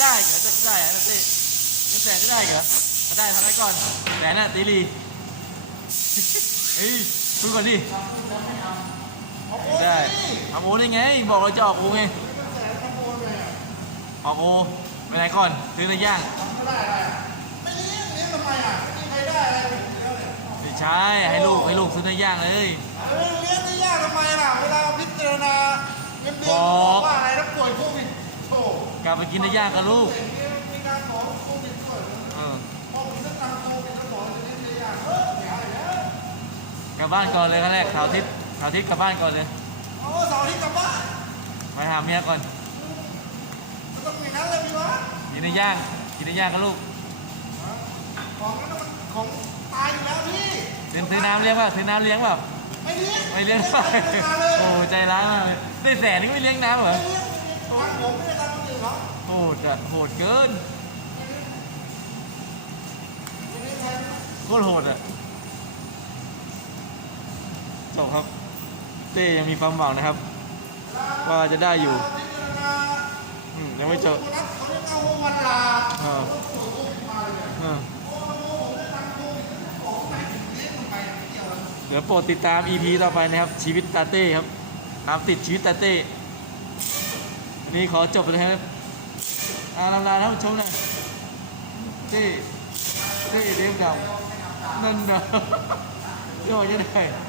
ได้เหรอจะได้เหรอเต้จะแต่ก็ได้เหรอถ้าได้ทำไว้ก่อนแต่น่ะตีลีเฮ้ยดูก่อนดิเอาโอ้ได้ยทำโอได้ไง บอกเราจะออกโอไงแสนขโมยไปอะออกโอไปไหนก่อนซื้อในย่างไม่ได้อะไรอะไม่เลี้ยงเลี้ยงทำไมอะไม่มีใครได้อะไรไปอยู่แล้วเนี่ยไม่ใช่ให้ลูกให้ลูกซื้อในย่างเลยเออเลี้ยง ลับไปกินในย่างกับลูกเด็กเนี่ยมีการขอโควิดด้วยเออพอมีทั้งการโควิดแล้วหมอจะเลี้ยงได้ยากเออไม่ได้แล้วกลับบ้านก่อนเลยขั้นแรกเสาร์อาทิตย์เสาร์อาทิตย์กลับบ้านก่อนเลยเอาเสาร์อาที่กลับบ้านไปหาเมียก่อนมันต้องอย่างนั้นเลยพี่วะกินในย่างกินในย่างกับลูกของนั้นมันของตายอยู่แล้วพี่ซื้อซื้อน้ำเลี้ยงเปล่าซื้อน้ำเลี้ยงเปล่าไม่เลี้ยงไม่เลี้ยงไม่เปล่ามาเลยโอ้ใจร้ายมากเลยได้แสนนี่ไม่เลี้ยงน้ำเหรอ โหดอะโหดเกินคนโคตรโหดอะจบครับ เต้ยังมีความหวังนะครับ ว่าจะได้อยู่อืมยังไม่จบเขาเรียกเอาวันลาอ่าเดี๋ยวโปรดติดตาม EP ต่อไปนะครับ ชีวิตตาเต้ครับตามติดชีวิตตาเต้นนี้ขอจบเลยครับ อาลาลาท่านผู้ชมหน่อ